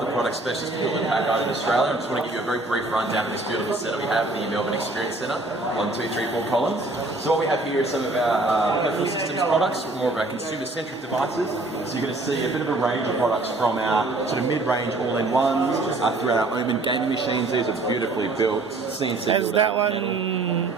of the product specialists built in back out in Australia. I just want to give you a very brief rundown of this beautiful setup we have, the Melbourne Experience Centre on 234 Collins. So what we have here is some of our personal systems products, more of our consumer-centric devices. So you're going to see a bit of a range of products from our sort of mid-range all-in-ones through our Omen gaming machines. These are beautifully built, CNC built. Is that one,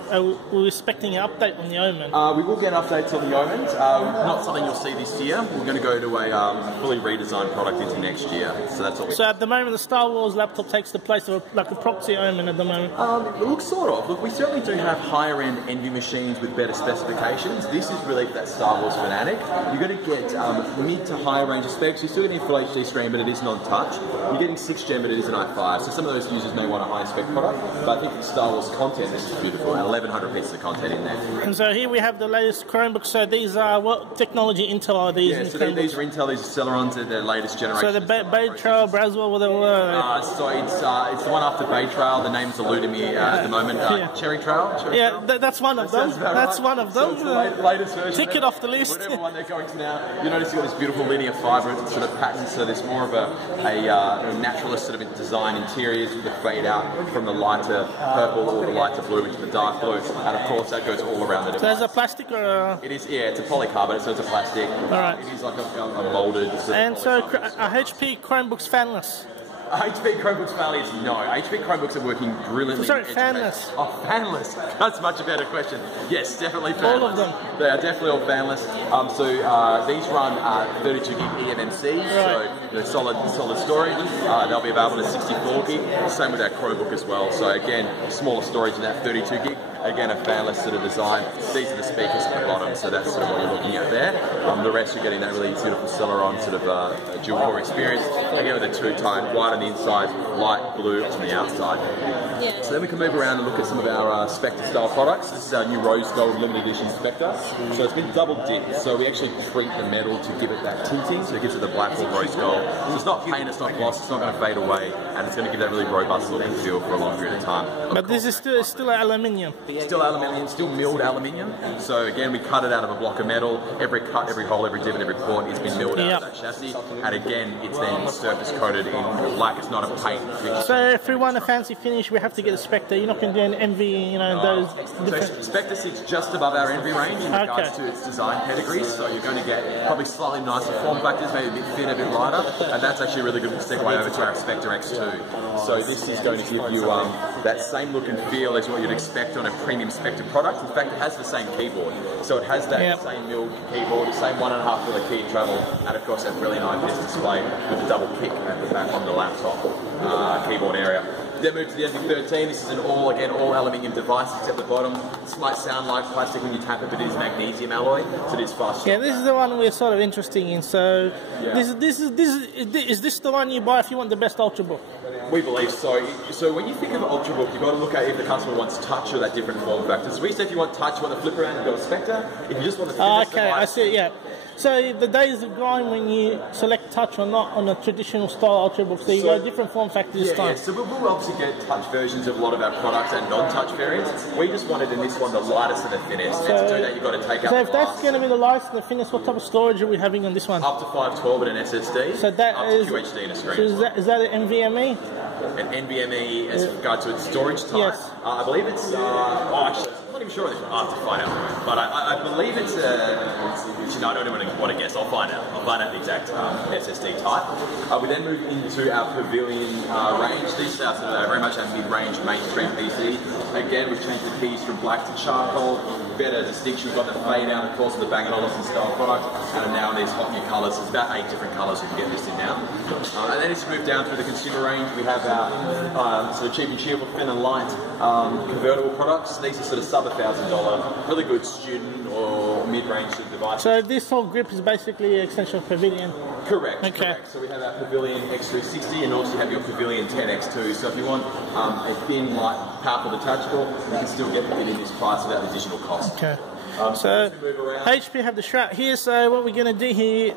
we're expecting an update on the Omen? We will get updates on the Omen. Not something you'll see this year. We're going to go to a fully redesigned product into next year. So that's all. So at the moment, the Star Wars laptop takes the place of like a proxy Omen at the moment. Look, sort of. Look, we certainly do have higher-end Envy machines with better specifications. This is really for that Star Wars fanatic. You're going to get mid to higher range of specs. You're still getting a full HD screen, but it is non-touch. You're getting 6th gen, but it is an i5. So some of those users may want a high-spec product. But I think the Star Wars content is beautiful, and 1,100 pieces of content in there. And so here we have the latest Chromebooks. So these are what technology Intel are these? Yeah, so these are Intel. These are Celerons. They're their latest generation. So the Bay Trail, Braswell, whatever. So it's the one after Bay Trail. The name's eluding me at the moment. Cherry Trail. That's one of them. That's one of them. So it's the latest version. Tick it off the list. Whatever one they're going to now. You notice you've got this beautiful linear fibre sort of pattern. So there's more of a naturalist sort of design interiors with the fade out from the lighter purple or the lighter blue into the dark blue, and of course that goes all around the device. So there's a plastic or a... It is, yeah, it's a polycarbonate, so it's a plastic. Alright. It is like a moulded sort of. And so HP Chromebooks fanless. HP Chromebooks fanless? No. HP Chromebooks are working brilliantly. Sorry, fanless. Oh, fanless. That's much a better question. Yes, definitely fanless. All of them. They are definitely all fanless. These run 32 gig eMMC, right. So solid storage. They'll be available at 64 gig. Same with our Chromebook as well. So again, smaller storage in that 32 gig. Again, a fanless sort of design. These are the speakers at the bottom, so that's sort of what you're looking at there. The rest, you're getting that really beautiful Celeron sort of dual core experience. Again, with a two-tone, white on the inside, light blue on the outside. Yeah. So then we can move around and look at some of our Spectre style products. This is our new Rose Gold limited edition Spectre. So it's been double dipped, so we actually treat the metal to give it that tinting, so it gives it the black or rose gold. So it's not paint, it's not gloss, it's not going to fade away, and it's going to give that really robust look and feel for a long period of time. But this is still aluminium. Still aluminium, still milled aluminium. So again, we cut it out of a block of metal. Every cut, every hole, every divot, every port has been milled out of that chassis. And again, it's then surface coated in black. It's not a paint finish. So if we want a fancy finish, we have to get a Spectre. You're not going to do an Envy, those different... So Spectre sits just above our Envy range in regards to its design pedigree. So you're going to get probably slightly nicer form factors, maybe a bit thinner, a bit lighter. And that's actually a really good segue over to our Spectre X2. So this is going to give you that same look and feel as what you'd expect on a premium Spectre product. In fact, it has the same keyboard. So it has that same milled keyboard, the same 1.5 mm key travel, and of course that brilliant IPS display with the double kick at the back on the laptop keyboard area. Then move to the NV13. This is an all aluminium device except the bottom. This might sound like plastic when you tap it, but it is magnesium alloy, so it is fast. Yeah, this is the one we're sort of interested in. So is this the one you buy if you want the best Ultrabook? We believe so. So when you think of an Ultrabook, you've got to look at if the customer wants touch or that different form factors. We say if you want touch, you want the flip around, you've got a Spectre. If you just want the thinnest okay, I see. Yeah. So the days are gone when you select touch or not on a traditional style Ultrabook. So you got different form factors this time. Yeah, so we'll obviously get touch versions of a lot of our products and non-touch variants. We just wanted in this one the lightest and the thinnest. And to do that, you've got to take out. So if that's going to be the lightest and the thinnest, what type of storage are we having on this one? Up to 512 with an SSD. So that up is to QHD in a screen. So is that an NVMe? An NVMe as regards to its storage type. Yes. I believe it's. Actually, I'm not even sure on this one. I have to find out. But I believe it's I don't even want to guess. I'll find out. I'll find out the exact SSD type. We then move into our Pavilion range. These are very much our mid-range mainstream PCs. Again, we've changed the keys from black to charcoal. Better distinction. We've got the fade out, of course, of the Bang & Olufsen style product. And now these hot new colours. There's about 8 different colours you can get this in now. And then as you move down through the consumer range, we have our sort of cheap and cheerful, thin and light convertible products. These are sort of sub $1,000, really good student or mid-range devices. So this whole grip is basically an extension of Pavilion? Correct. Okay. Correct. So we have our Pavilion X360 and also have your Pavilion 10X2. So if you want a thin, light, powerful detachable, you can still get it in this price without additional cost. Okay. So HP have the strap here. So what we're going to do here,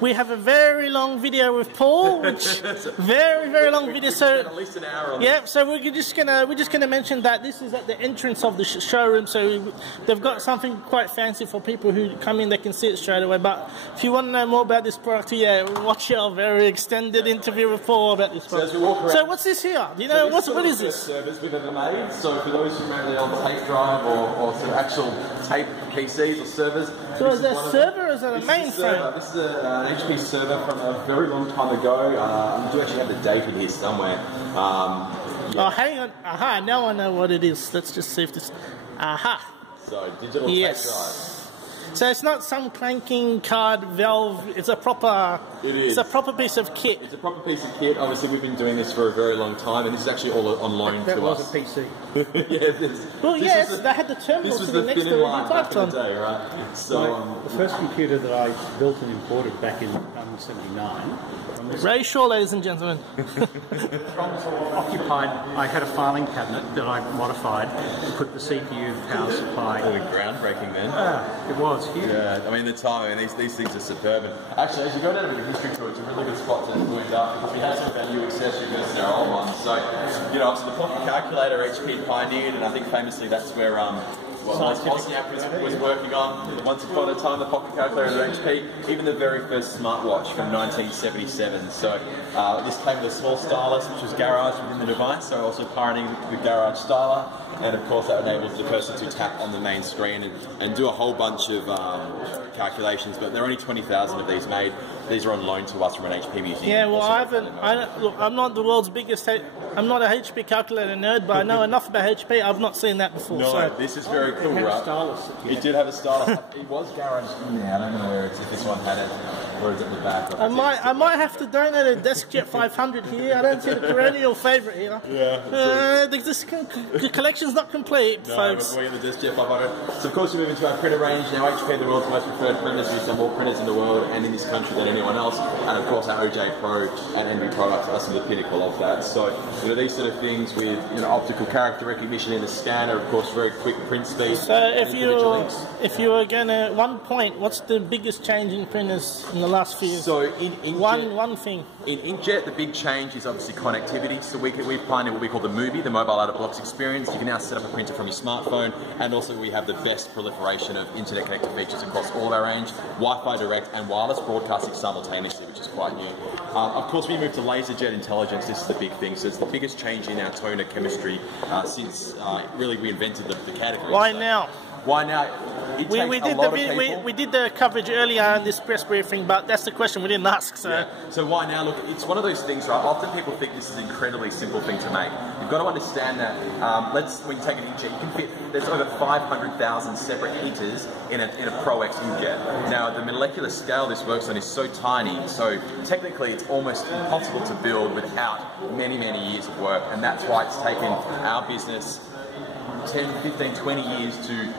we have a very long video with Paul, which very long video. So at least an hour on yeah, so we're just gonna mention that this is at the entrance of the showroom. So they've got something quite fancy for people who come in. They can see it straight away. But if you want to know more about this product, yeah, watch our very extended interview with Paul about this product. So what's this here? Do you know what is this? Servers we've ever made. So for those who mainly on tape drive or sort of actual tape PCs or servers. So is that a server or is that a mainframe? This is an HP server from a very long time ago. We do actually have the date in here somewhere. Oh, hang on. Aha, now I know what it is. Let's just see if this... Aha. So, digital tape drive. So it's not some clanking card valve. It's a proper. It is. It's a proper piece of kit. It's a proper piece of kit. Obviously, we've been doing this for a very long time, and this is actually all on loan to us. That was a PC. Well, yes, they had the terminal sitting next to it. Back in the day, right? So the first computer that I built and imported back in 1979. Ray Shaw, ladies and gentlemen. Occupied. I had a filing cabinet that I modified to put the CPU power supply. Really groundbreaking, then. It was huge. Yeah, I mean the time. I mean these things are superb. And actually, as you go down to the history tour, it's a really good spot to look up because we have some of our new accessories versus our old ones. So, you know, obviously the pocket calculator HP pioneered, and I think famously that's where Wozniak was working on. Once upon a time, the pocket calculator of HP, even the very first smartwatch from 1977. So this came with a small stylus, which was garaged within the device, so also pioneering the garage styler. And of course that enables the person to tap on the main screen and do a whole bunch of calculations, but there are only 20,000 of these made. These are on loan to us from an HP museum. Yeah, well, look, I'm not the world's biggest, I'm not a HP calculator nerd, but I know enough about HP. I've not seen that before. No, so. This is very cool, right? It did have a stylus. It was garaged in there. I don't know where it's, if this one had it, or is it at the back? I might have to donate a DeskJet 500 here. I don't see the perennial favourite here. Yeah. The collection's not complete, folks. No, the DeskJet 500. So of course we move into our printer range. Now HP, the world's most preferred printers, use some more printers in the world and in this country than anyone else. And of course our OJ Pro and NV products are some of the pinnacle of that. So you know, these sort of things with optical character recognition in the scanner, of course very quick print speed. So if you were going to one point, what's the biggest change in printers in the last few years? So in inkjet, one thing. In inkjet, the big change is obviously connectivity. So we've pioneered what we call the MOBI, the mobile out of blocks experience. You can now set up a printer from your smartphone, and also we have the best proliferation of internet connected features across all of our range, Wi-Fi direct and wireless broadcasting simultaneously, which is quite new. Of course, we moved to laser jet intelligence. This is the big thing. So it's the biggest change in our toner chemistry since really we invented the category. Why now? Why now? We did the coverage earlier in this press briefing, but that's the question we didn't ask. So, So why now? Look, it's one of those things, right? Often people think this is an incredibly simple thing to make. You've got to understand that. When you take an inkjet, you can fit. There's over 500,000 separate heaters in a Pro X inkjet. Now, the molecular scale this works on is so tiny, so technically it's almost impossible to build without many years of work, and that's why it's taken our business 10, 15, 20 years to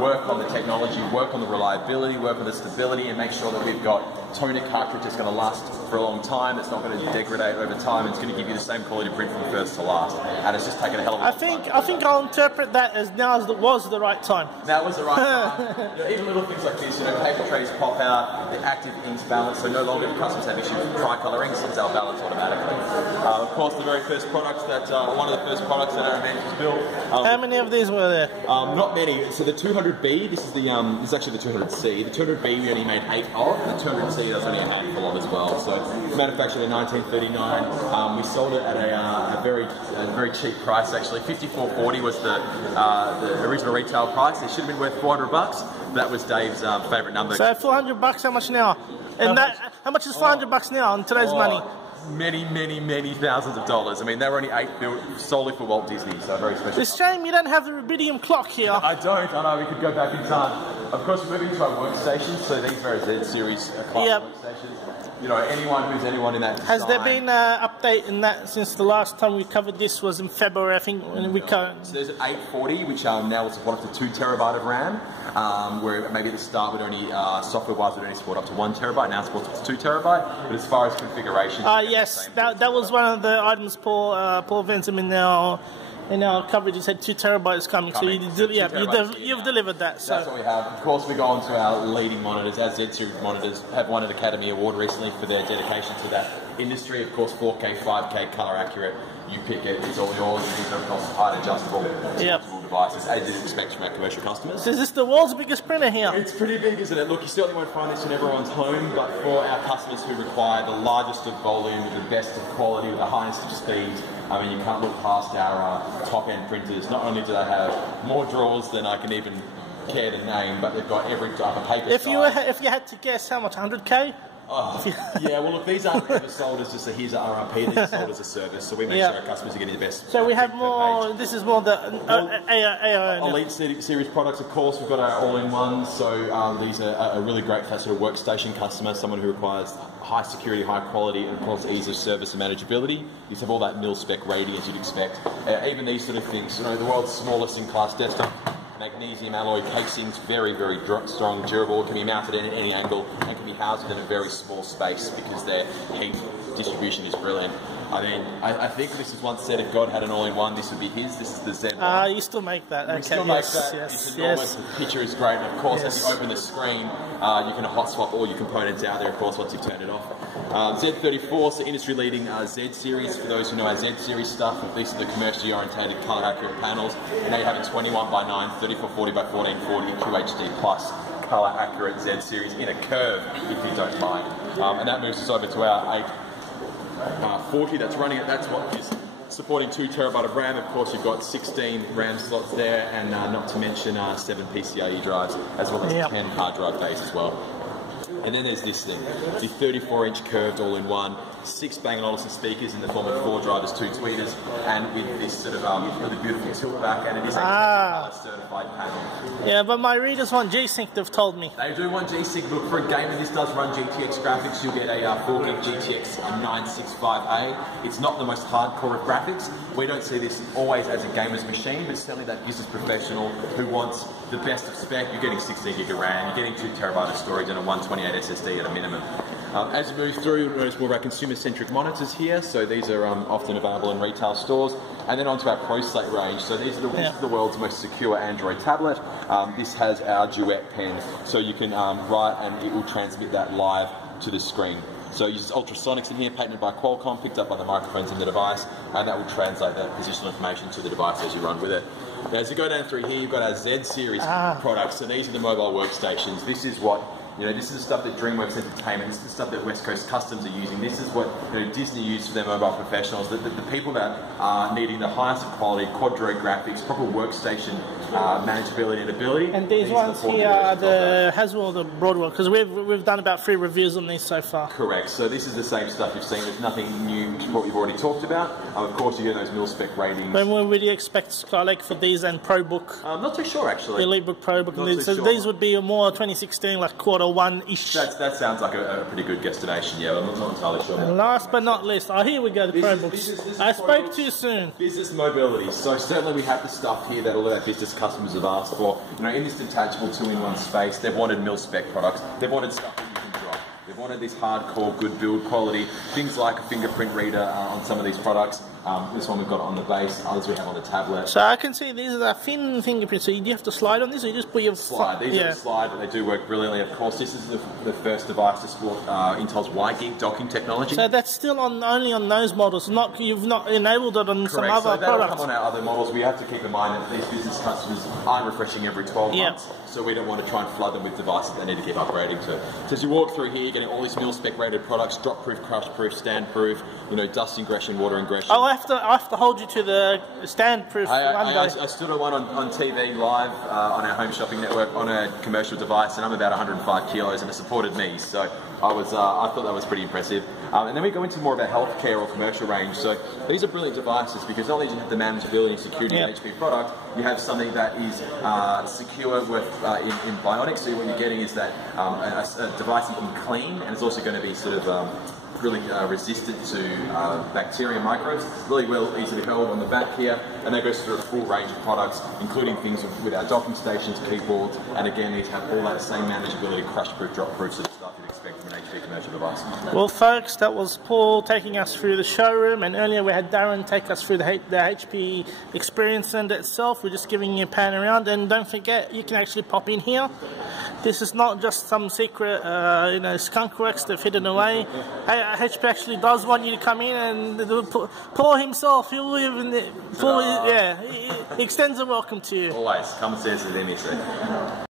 work on the technology, work on the reliability, work on the stability, and make sure that we've got toner cartridge that's going to last for a long time. It's not going to degrade over time. It's going to give you the same quality print from first to last, and it's just taken a hell of a long time. I think I'll interpret that as was the right time. That was the right time. Even little things like this, paper trays pop out, the active inks balance, so no longer do customers have issues with tricolor inks, since they'll balance automatically. Of course, the very first products that one of the first products that our inventors built. How many of these were there? Not many. So the 200B, this is actually the 200C. The 200B we only made 8 of. The 200C there's only a handful of as well. So manufactured in 1939. We sold it at a very cheap price actually. $54.40 was the original retail price. It should have been worth $400. That was Dave's favourite number. So $400, how much now? And how much is $400 now in today's money? Many thousands of dollars. I mean, they were only 8 built solely for Walt Disney, so very special. It's a shame you don't have the rubidium clock here. I don't. I know, we could go back in time. Of course, we're moving to our workstations, so these are Z-series class workstations. Anyone in that design. Has there been an update in that since the last time we covered this was in February, I think, when we covered? So there's an 840, which now will support up to 2 terabyte of RAM, where maybe at the start would only, software-wise, would only support up to 1 terabyte, now supports up to 2 terabyte, but as far as configuration... yes, that was one of the items Paul Venterman now In our coverage, you said 2 terabytes coming. Coming. So you've delivered that. So that's what we have. Of course, we go on to our leading monitors. Our Z-Series monitors have won an Academy Award recently for their dedication to that industry. Of course, 4K, 5K, color accurate. You pick it, it's all yours. These are, of course, height adjustable devices, as you'd expect from our commercial customers. So is this the world's biggest printer here? It's pretty big, isn't it? Look, you certainly won't find this in everyone's home, but for our customers who require the largest of volume, the best of quality, the highest of speed, I mean, you can't look past our top-end printers. Not only do they have more drawers than I can even care to name, but they've got every type of paper If size. you had to guess, how much? 100K? Oh, yeah, well, look, these aren't ever sold as just a here's a RRP, these are sold as a service, so we make sure our customers are getting the best. So we have more, this is more the AI. Elite series products, of course, we've got our all-in-ones, so these are a really great for that sort of workstation customer, someone who requires high security, high quality, and of course ease of service and manageability. You have all that mil-spec rating as you'd expect. Even these sort of things, you know, the world's smallest in-class desktop. Magnesium alloy casings, very, very strong, durable, can be mounted in at any angle and can be housed in a very small space because their heat distribution is brilliant. I mean, I think this is once said if God had an all-in-one, this would be his. This is the Z1. You still make that, okay. We still make that. Yes. The picture is great, and of course, as you open the screen, you can hot swap all your components out there, of course, once you've turned it off. Z34, so industry-leading Z series. For those who know our Z series stuff, these are the commercially orientated color-accurate panels. And now you have a 21 by 9, 3440 by 1440 QHD plus color-accurate Z series in a curve, if you don't mind. And that moves us over to our 840 that's running it. That's what is supporting 2 terabyte of RAM. Of course, you've got 16 RAM slots there, and not to mention 7 PCIe drives, as well as 10 hard drive bays as well. And then there's this thing, the 34-inch curved all-in-one, 6 Bang & Olufsen speakers in the form of 4 drivers, 2 tweeters, and with this sort of really beautiful tilt back, and it is a certified panel. Yeah, but my readers want G-Sync, they've told me. They do want G-Sync. Look, for a gamer, this does run GTX graphics. You'll get a 4GB GTX 965A. It's not the most hardcore of graphics. We don't see this always as a gamer's machine, but certainly that business professional who wants the best of spec. You're getting 16GB of RAM, you're getting 2 terabyte of storage, and a 128 SSD at a minimum. As you move through, you'll notice more of our consumer-centric monitors here. So these are often available in retail stores. And then onto our ProSlate range. So this is the world's most secure Android tablet. This has our Duet pen, so you can write and it will transmit that live to the screen. So it uses ultrasonics in here, patented by Qualcomm, picked up by the microphones in the device, and that will translate that positional information to the device as you run with it. Now, as you go down through here, you've got our Z series products. So these are the mobile workstations. This is what, you know, this is the stuff that DreamWorks Entertainment, this is the stuff that West Coast Customs are using. This is what, you know, Disney used for their mobile professionals. The people that are needing the highest of quality, quadro graphics, proper workstation manageability and ability. And these ones here are the Haswell, the Broadwell, because we've done about 3 reviews on these so far. Correct. So this is the same stuff you've seen. There's nothing new to what you've already talked about. Of course, you get those mil-spec ratings. When would you expect Skylake for these and ProBook? I'm not too sure, actually. EliteBook, ProBook. So these would be more 2016, like Q1-ish. That sounds like a pretty good guesstimation, yeah. I'm not entirely sure. And last but not least, here we go, the ProBooks. I spoke too soon. Business mobility. So certainly we have the stuff here that all of our business customers have asked for. You know, in this detachable 2-in-1 space, they've wanted mil-spec products. They've wanted stuff that you can drop. They've wanted this hardcore, good build quality. Things like a fingerprint reader on some of these products. This one we've got on the base, others we have on the tablet. So I can see these are the thin fingerprints. So do you have to slide on this, or you just put your slide? These are the slide, but they do work brilliantly. Of course, this is the first device to support Intel's Y-Gig docking technology. So that's still only on those models. You've not enabled it on some other products. That'll come on our other models. We have to keep in mind that these business customers aren't refreshing every 12 months, so we don't want to try and flood them with devices they need to keep upgrading to. So as you walk through here, you're getting all these mil-spec rated products: drop-proof, crush-proof, stand-proof. You know, dust ingression, water ingression. Oh, I have to hold you to the stand-proof. I stood on one on TV live on our home shopping network on a commercial device, and I'm about 105 kilos, and it supported me. So I thought that was pretty impressive. And then we go into more of our healthcare or commercial range. So these are brilliant devices because not only do you have the manageability and security of an HP product, you have something that is secure with in bionics. So what you're getting is that a device you can clean, and it's also going to be sort of really resistant to bacteria and microbes. Really well, easily held on the back here, and that goes through a full range of products, including things with our docking stations, keyboards, and again, these have all that same manageability, crush-proof, drop-proof sort of stuff you'd expect from an HP commercial virtual device. Well, folks, that was Paul taking us through the showroom, and earlier we had Darren take us through the HP Experience Center itself. We're just giving you a pan around, and don't forget, you can actually pop in here. This is not just some secret, skunk works they've hidden away. HP actually does want you to come in, and Paul himself, he'll live in the, he extends a welcome to you. Always, come and see us at MEC.